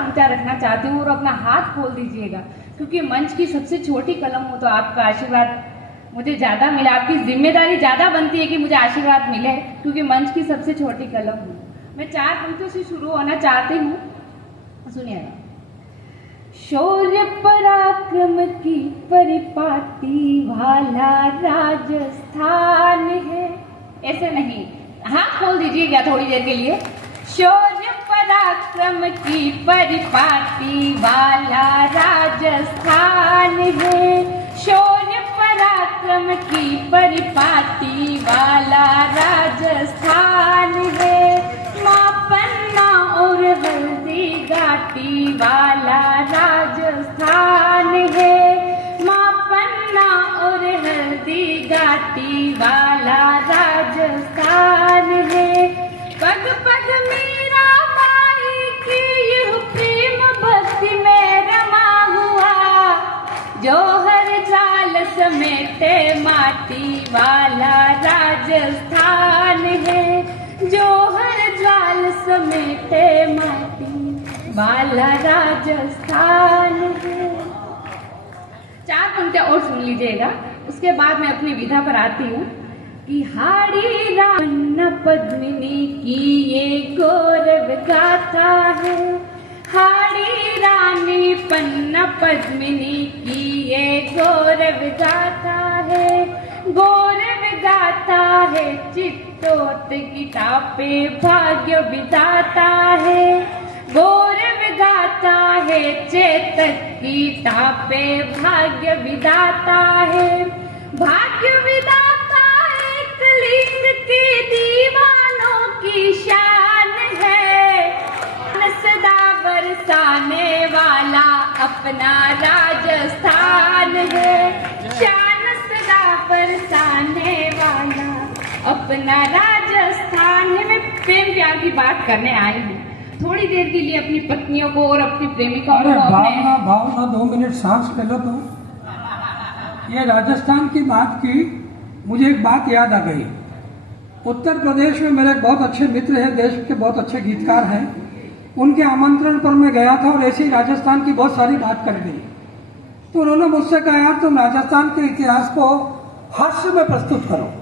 पंक्तियां रखना चाहती हूँ और अपना हाथ खोल दीजिएगा, क्योंकि मंच की सबसे छोटी कलम हो तो आपका आशीर्वाद मुझे ज़्यादा मिले, आपकी जिम्मेदारी ज़्यादा बनती है कि मुझे आशीर्वाद मिले, क्योंकि मंच की सबसे छोटी कलम हूँ। मैं 4 पंक्तियों से शुरू होना चाहती हूँ, सुनिएगा। शौर्य पराक्रम की परिपाटी वाला राजस्थान है, ऐसे नहीं, हाथ खोल दीजिएगा थोड़ी देर के लिए। शौर्य पराक्रम की परिपाटी वाला राजस्थान है, शौर्य पराक्रम की परिपाटी वाला राजस्थान है, माँ पन्ना और हल्दी घाटी वाला राजस्थान है, माँ पन्ना और हल्दी घाटी वाला राजस्थान है, पग पग मेरा माई की यह प्रेम भक्ति में रमा हुआ, जो हर जाल समेटे माटी वाला राजस्थान है, जो हर जाल समेटे माटी वाला राजस्थान है। 4 पंक्तियां और सुन लीजिएगा, उसके बाद मैं अपनी विधा पर आती हूँ कि हाड़ी राम पद्मिनी की ये गौरव गाथा है, हाड़ी रानी पन्ना पद्मिनी की ये गौरव गाथा है, गौरव गाथा है चित्तोत गीता पे भाग्य विधाता है, गौरव गाथा है चेतक गीता पे भाग्य विधाता है, भाग्य विधाता एक लिंग के दीवानों की शान है, सदा बरसाने वाला अपना राजस्थान है, शान सदा बरसाने वाला अपना राजस्थान है। मैं प्रेम प्यार की बात करने आई हूँ, थोड़ी देर के लिए अपनी पत्नियों को और अपनी प्रेमिकाओं को भावना 2 मिनट सांस ले लो। तो ये राजस्थान की बात की, मुझे एक बात याद आ गई। उत्तर प्रदेश में मेरे बहुत अच्छे मित्र हैं, देश के बहुत अच्छे गीतकार हैं, उनके आमंत्रण पर मैं गया था और ऐसे ही राजस्थान की बहुत सारी बात कर दी। तो उन्होंने मुझसे कहा, यार तुम राजस्थान के इतिहास को हास्य में प्रस्तुत करो।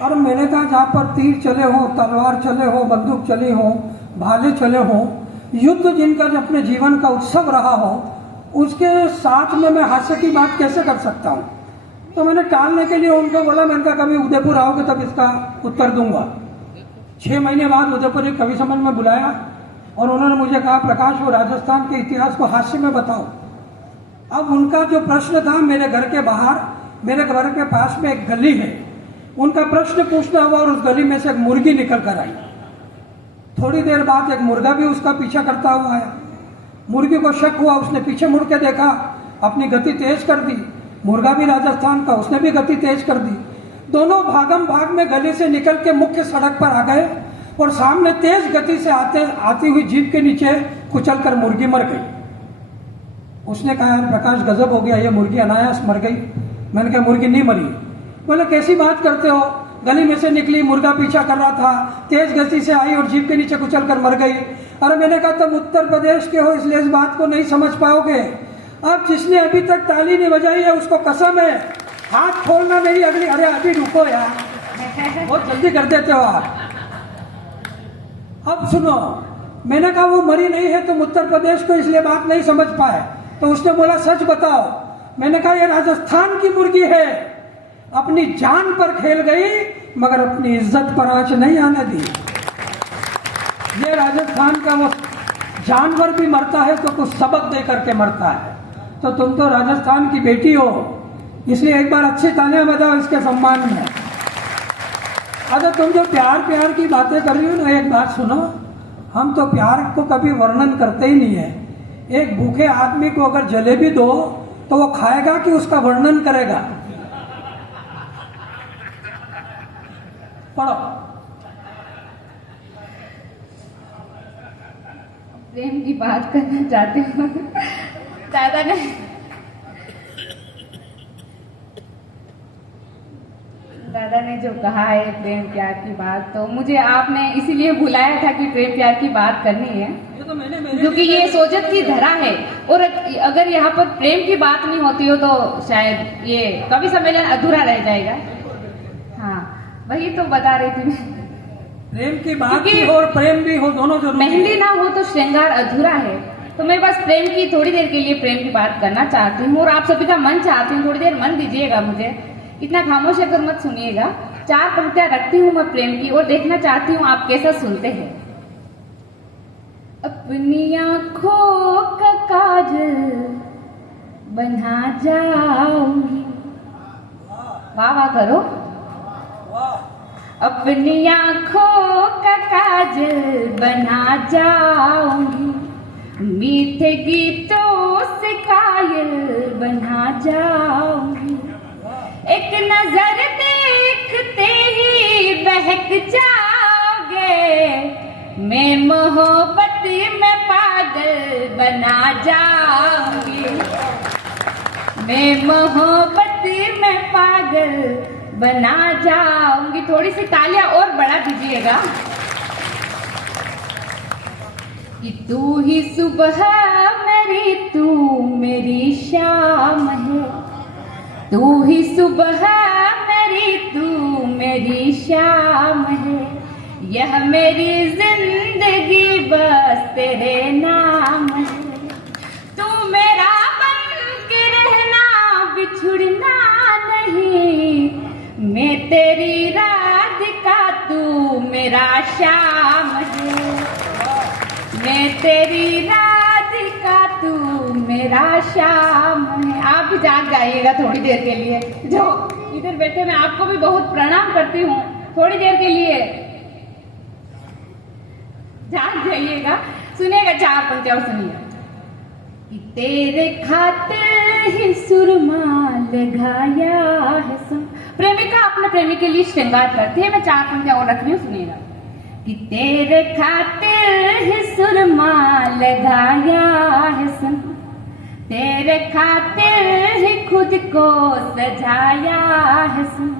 और मैंने कहा, जहाँ पर तीर चले हो, तलवार चले हो, बंदूक चली हो, भाले चले हो, युद्ध जिनका अपने जीवन का उत्सव रहा हो, उसके साथ में मैं हास्य की बात कैसे कर सकता हूँ। तो मैंने टालने के लिए उनको बोला, मैंने कहा कभी उदयपुर आओगे तब इसका उत्तर दूंगा। 6 महीने बाद उदयपुर एक कवि सम्मेलन में बुलाया और उन्होंने मुझे कहा, प्रकाश वो राजस्थान के इतिहास को हास्य में बताओ। अब उनका जो प्रश्न था, मेरे घर के बाहर, मेरे घर के पास में एक गली है, उनका प्रश्न पूछना हुआ और उस गली में से एक मुर्गी निकल कर आई। थोड़ी देर बाद एक मुर्गा भी उसका पीछा करता हुआ आया। मुर्गी को शक हुआ, उसने पीछे मुड़ के देखा, अपनी गति तेज कर दी। मुर्गा भी राजस्थान का, उसने भी गति तेज कर दी। दोनों भागम भाग में गली से निकल के मुख्य सड़क पर आ गए और सामने तेज गति से आती हुई जीप के नीचे कुचल कर मुर्गी मर गई। उसने कहा, यार प्रकाश गजब हो गया, ये मुर्गी अनायास मर गई। मैंने कहा, मुर्गी नहीं मरी। बोले, कैसी बात करते हो, गली में से निकली, मुर्गा पीछा कर रहा था, तेज गति से आई और जीप के नीचे कुचल कर मर गई। अरे मैंने कहा, तुम उत्तर प्रदेश के हो इसलिए इस बात को नहीं समझ पाओगे। अब जिसने अभी तक ताली नहीं बजाई है उसको कसम है, हाथ खोलना मेरी अगली। अरे अभी रुको यार, बहुत जल्दी कर देते हो आप। अब सुनो, मैंने कहा वो मरी नहीं है, तुम उत्तर प्रदेश को इसलिए बात नहीं समझ पाए। तो उसने बोला, सच बताओ। मैंने कहा, ये राजस्थान की मुर्गी है, अपनी जान पर खेल गई मगर अपनी इज्जत पर आंच नहीं आने दी। ये राजस्थान का वो जानवर भी मरता है तो कुछ सबक दे करके मरता है। तो तुम तो राजस्थान की बेटी हो, इसलिए एक बार अच्छी तालियां बजाओ इसके सम्मान में। अच्छा, तुम जो प्यार प्यार की बातें कर रही हो ना, एक बात सुनो, हम तो प्यार को कभी वर्णन करते ही नहीं है। एक भूखे आदमी को अगर जलेबी दो तो वो खाएगा कि उसका वर्णन करेगा? पढ़ो। प्रेम की बात करना चाहती हूँ। दादा ने जो कहा है प्रेम प्यार की बात, तो मुझे आपने इसीलिए बुलाया था कि प्रेम प्यार की बात करनी है। तो मैंने क्योंकि ये सोजत की धरा है। और अगर यहाँ पर प्रेम की बात नहीं होती हो तो शायद ये कवि सम्मेलन अधूरा रह जाएगा। हाँ, वही तो बता रही थी मैं। प्रेम की बात भी हो और प्रेम भी हो, दोनों जरूरी है। मेहंदी ना हो तो श्रृंगार अधूरा है। तो मेरे पास प्रेम की थोड़ी देर के लिए प्रेम की बात करना चाहती हूँ और आप सभी का मन चाहती हूँ। थोड़ी देर मन दीजिएगा मुझे, इतना खामोश होकर मत सुनिएगा। 4 पंक्तियां रखती हूँ मैं प्रेम की और देखना चाहती हूँ आप कैसा सुनते हैं। अपनी आंखों का काजल बना जाऊंगी, वाह वाह करो। अपनी आंखों का काजल बना जाऊंगी, मीठे गीतों से कायल बना जाऊंगी, एक नजर देखते ही बहक जाओगे, मैं मोहब्बत में पागल बना जाऊंगी, मैं मोहब्बत में पागल बना जाऊंगी। थोड़ी सी तालियां और बढ़ा दीजिएगा। कि तू ही सुबह मेरी, तू मेरी शाम है, तू ही सुबह मेरी, तू मेरी शाम है, यह मेरी जिंदगी बस तेरे नाम है, तू मेरा बन के रहना, बिछुड़ना नहीं, मैं तेरी राधिका, तू मेरा श्याम है, मैं तेरी राधिका, तू मेरा श्याम है। आप भी जाग जाइएगा थोड़ी देर के लिए। जो इधर बैठे मैं आपको भी बहुत प्रणाम करती हूँ। थोड़ी देर के लिए जाग जाइएगा, सुनिएगा 4 पंक्तियां और सुनिए। कि तेरे खातिर ही सुरमा लगाया है सम। प्रेमिका अपने प्रेमी के लिए श्रृंगार करती है। मैं 4 पंक्तियां और रख रही हूँ, सुनिएगा। कि तेरे खातिर ही सुरमा लगाया है सन, तेरे खातिर ही खुद को सजाया है सन,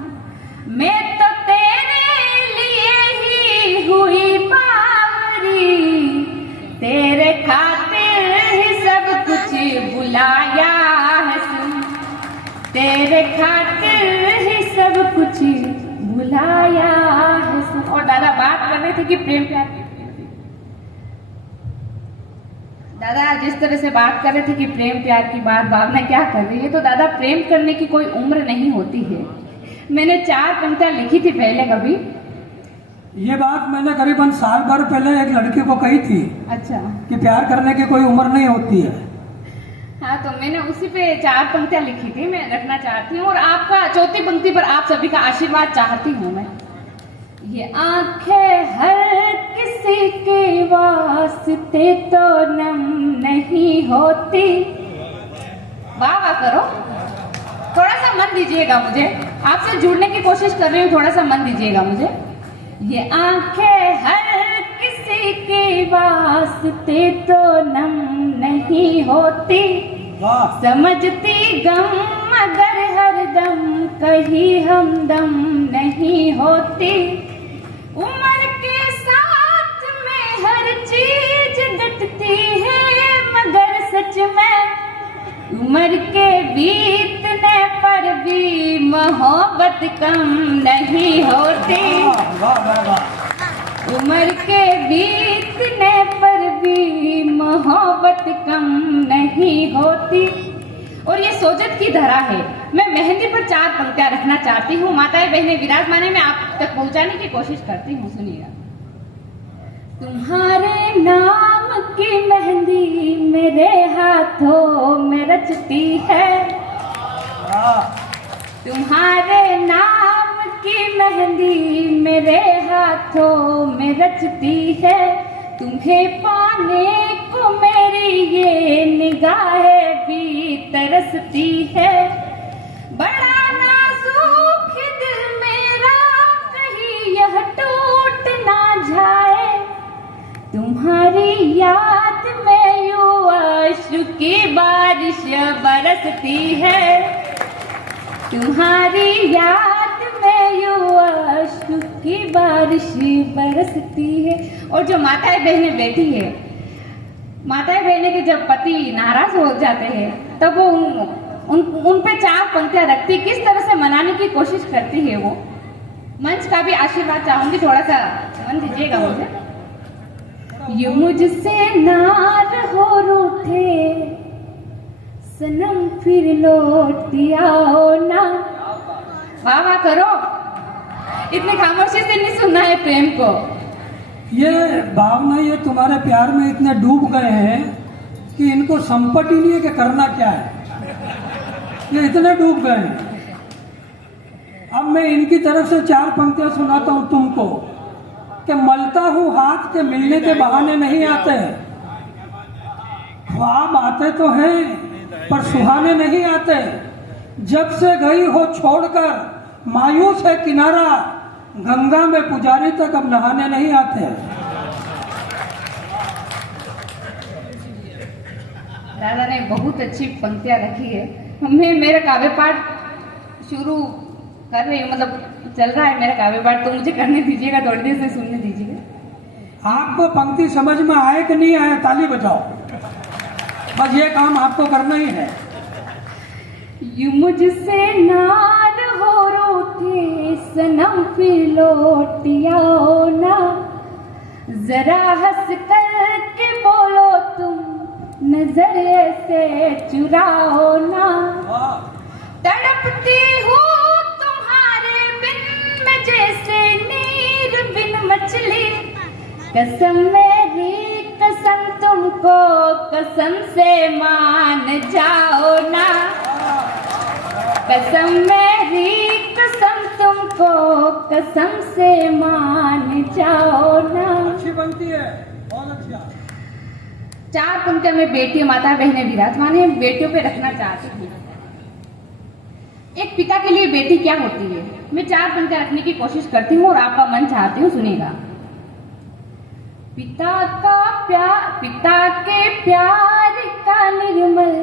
मैं तो तेरे लिए ही हुई बावरी, तेरे खातिर ही सब कुछ बुलाया है सन, तेरे खातिर ही सब कुछ बुलाया है सन। और दादा बात कर रहे थे कि प्रेम प्यार की। दादा जिस तरह से बात कर रहे थे कि प्रेम प्यार की बात, भावना क्या कर रही है, तो दादा प्रेम करने की कोई उम्र नहीं होती है। मैंने 4 पंक्तियां लिखी थी पहले कभी। ये बात मैंने करीबन साल भर पहले एक लड़की को कही थी। अच्छा। कि प्यार करने की कोई उम्र नहीं होती है। हाँ, तो मैंने उसी पे 4 पंक्तियां लिखी थी, मैं रखना चाहती हूँ। और आपका 4थी पंक्ति पर आप सभी का आशीर्वाद चाहती हूँ मैं। ये आंखें हर किसी के वास्ते तो नम नहीं होती, वाह वाह करो। थोड़ा सा मन दीजिएगा मुझे, आपसे जुड़ने की कोशिश कर रही हूँ, थोड़ा सा मन दीजिएगा मुझे। ये आंखें हर किसी के वास्ते तो नम नहीं होती, समझती गम मगर हर दम कहीं हमदम नहीं होती, उम्र के साथ में हर चीज घटती है मगर सच में उम्र के बीतने पर भी मोहब्बत कम नहीं होती, उम्र के बीतने पर भी मोहब्बत कम नहीं होती। और ये सोजत की धरा है। मैं मेहंदी पर 4 पंक्तियां रखना चाहती हूँ। माताएं बहनें विराजमान है, मैं आप तक पहुंचाने की कोशिश करती हूँ, सुनिएगा। तुम्हारे नाम की मेहंदी मेरे हाथों में रचती है, तुम्हारे नाम की मेहंदी मेरे हाथों में रचती है, तुम्हें पाने को मेरी ये निगाहें भी तरसती है, बड़ा नाजुक दिल मेरा कहीं यह टूट ना जाए, तुम्हारी याद में यूं अश्रु की बारिश बरसती है, तुम्हारी याद में यूं अश्रु की बारिश बरसती है। और जो माताएं बहनें बैठी है, माताएं बहनें के जब पति नाराज हो जाते हैं तब वो उन पे 4 पंक्तियां रखती, किस तरह से मनाने की कोशिश करती है वो। मंच का भी आशीर्वाद चाहूंगी, थोड़ा सा मन दीजिएगा मुझे। यू मुझसे नार हो रूठे सनम फिर लौट आओ ना। वाह वाह करो, इतनी खामोशी से नहीं सुनना है प्रेम को। ये भावना, ये तुम्हारे प्यार में इतने डूब गए हैं कि इनको संपत्ति नहीं है कि करना क्या है, ये इतने डूब गए हैं। अब मैं इनकी तरफ से 4 पंक्तियां सुनाता हूं तुमको कि मलता हूं हाथ के मिलने के बहाने नहीं आते, ख्वाब आते तो हैं पर सुहाने नहीं आते। जब से गई हो छोड़कर मायूस है किनारा, गंगा में पुजारी तक अब नहाने नहीं आते। दादा ने बहुत अच्छी पंक्तियां रखी है। मैं मेरा काव्य पाठ शुरू कर रही हूँ, मतलब चल रहा है मेरा काव्य पाठ, तो मुझे करने दीजिएगा, थोड़ी देर से सुनने दीजिएगा। आपको पंक्ति समझ में आए कि नहीं आए ताली बजाओ, बस ये काम आपको करना ही है। यू मुझसे नार हो रूठे सनम फिर लौट आओ ना, जरा हंस कर के बोलो तुम नजर से चुराओ ना। तड़पती हूँ तुम्हारे बिन मैं जैसे नीर बिन मछली, कसम मेरी कसम तुमको कसम से मान जाओ ना। कसम मेरी कसम तुमको कसम से मान जाओ ना। अच्छी बनती है, बहुत अच्छा। 4 पंक्तियां में बेटी माता बहनें विराजमान है, बेटियों पे रखना चाहती हूँ। एक पिता के लिए बेटी क्या होती है, मैं 4 पंक्तियां रखने की कोशिश करती हूँ और आपका मन चाहती हूँ, सुनिएगा। पिता के प्यार का निर्मल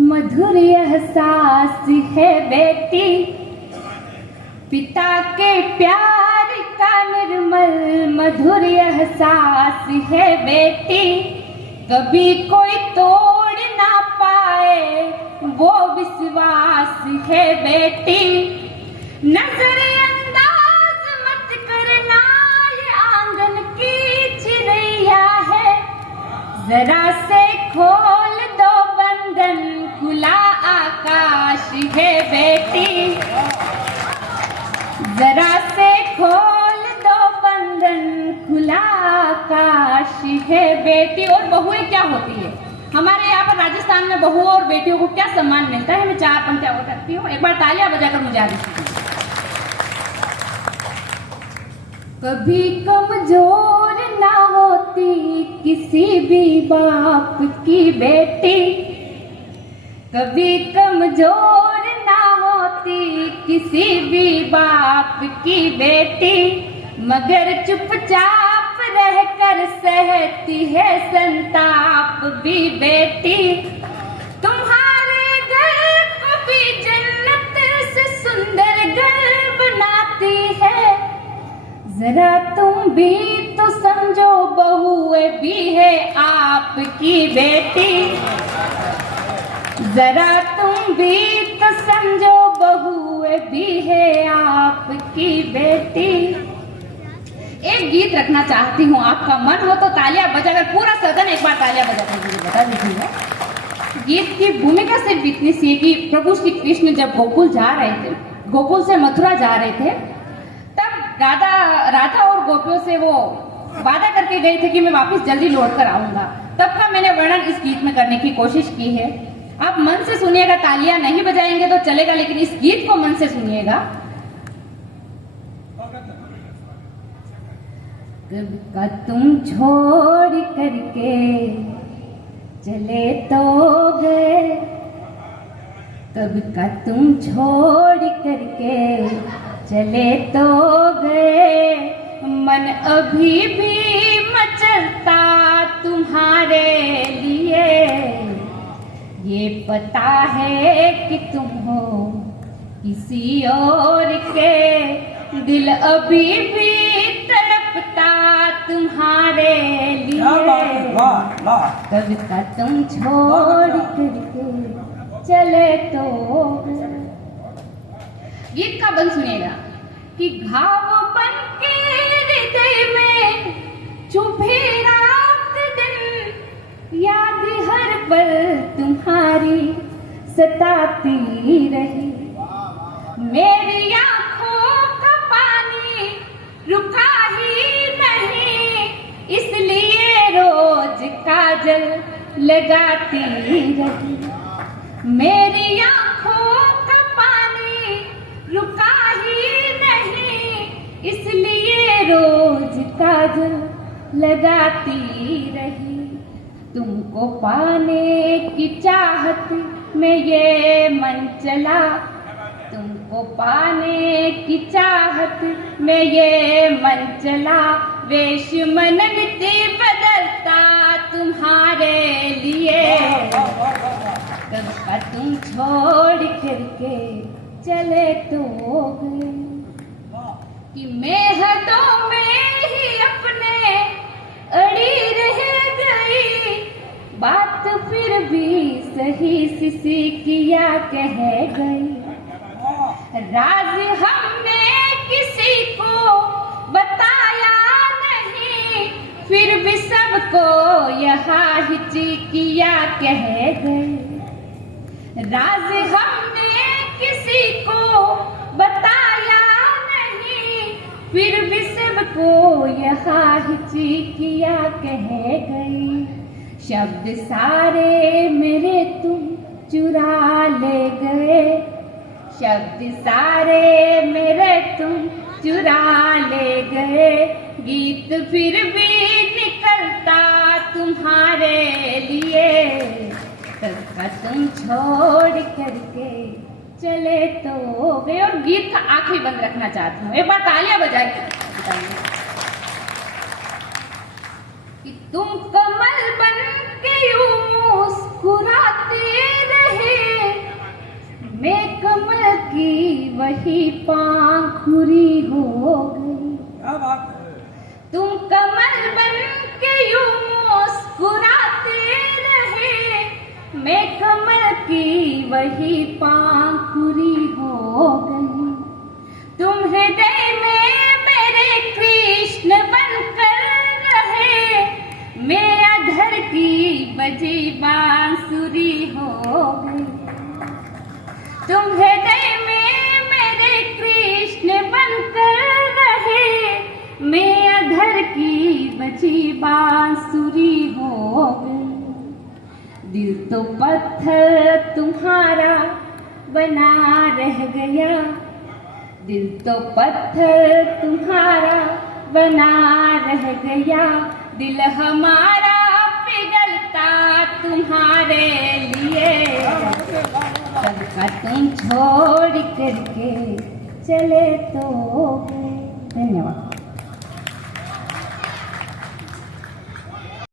मधुर एहसास है बेटी, पिता के प्यार का निर्मल मधुर एहसास है बेटी, कभी कोई तोड़ ना पाए वो विश्वास है बेटी। नजरअंदाज मत करना ये आंगन की चिड़ैया है, जरा से खोल दो बंधन खुला आकाश है बेटी, जरा से खोल दो बंधन खुला आकाश है बेटी। और बहुएं क्या होती है, हमारे यहाँ पर राजस्थान में बहुओं और बेटियों को क्या सम्मान मिलता है, मैं 4 पंक्तियां और रखती हूँ, एक बार तालियां बजाकर मुझे आगे सुनिए। कभी कमजोर ना होती किसी भी बाप की बेटी, कभी कमजोर ना होती किसी भी बाप की बेटी, मगर चुपचाप रहकर सहती है संताप भी बेटी। तुम्हारे घर को भी जन्नत से सुंदर घर बनाती है, जरा तुम भी तो समझो बहुए भी है आपकी बेटी, जरा तुम भी तो समझो बहुए भी है आपकी बेटी। एक गीत रखना चाहती हूँ, आपका मन हो तो तालियां बजाकर, पूरा सदन एक बार तालियां बजाकर मुझे बता दीजिएगा। गीत की भूमिका सिर्फ इतनी सी कि प्रभु श्री कृष्ण जब गोकुल जा रहे थे, गोकुल से मथुरा जा रहे थे, तब राधा और गोपियों से वो वादा करके गए थे कि मैं वापस जल्दी लौट कर आऊंगा। तब का मैंने वर्णन इस गीत में करने की कोशिश की है। आप मन से सुनिएगा, तालियां नहीं बजाएंगे तो चलेगा, लेकिन इस गीत को मन से सुनिएगा। कब का तुम छोड़ करके चले तो गए, कब का तुम छोड़ करके चले तो गए, मन अभी भी मचलता तुम्हारे लिए, ये पता है कि तुम हो किसी और के, दिल अभी भी तड़पता तुम्हारे लिए। क्या बात है, लिए। वाह वाह। कब का तुम छोड़ करके चले तो गीत का बंद सुनिएगा कि घाव बन के हृदय में चुभे रात दिन, याद हर पल तुम्हारी सताती रही। मेरी आंखों का पानी रुका ही नहीं, इसलिए रोज काजल लगाती रही। मेरी आंखों का पानी रुका ही नहीं, इसलिए रोज काजल लगाती रही। तुमको पाने की चाहत में ये मन चला, तुमको पाने की चाहत में ये मन चला। वेश मन नित्य बदलता तुम्हारे लिए। कब का तुम छोड़ करके चले तो गए कि मेहदों में ही अपने अड़ी रह गई। बात फिर भी सही सिसी किया कह गई। राज हमने किसी को बताया नहीं, फिर भी सबको यहाँ हिचकिया कह गए। राज हमने किसी को बताया नहीं, फिर भी सबको यहाँ हिचकिया कह गई। शब्द सारे मेरे तुम चुरा ले गए, शब्द सारे मेरे तुम चुरा ले गए। गीत फिर भी निकलता तुम्हारे लिए। सबका तुम छोड़ करके चले तो गए। और गीत का आखिरी बंद रखना चाहती हूँ, एक बार तालियां बजाइए कि तुम कमल बन के यूं मुस्कुराते रहे, मैं कमल की वही पाखुरी हो गई। क्या बात है। तुम कमल बन के यूं मुस्कुराते रहे, मैं कमल की वही पाखुरी हो गई। तुम हृदय में मेरे कृष्ण बनकर रहे, मैं अधर की बजी बांसुरी हो गई। तुम हृदय में मेरे कृष्ण बनकर रहे, मैं अधर की बची बांसुरी हो गई। दिल तो पत्थर तुम्हारा बना रह गया, दिल तो पत्थर तुम्हारा बना रह गया। दिल हमारा पिघलता तुम्हारे लिए। सबका तुम छोड़ करके चले तो गए। धन्यवाद।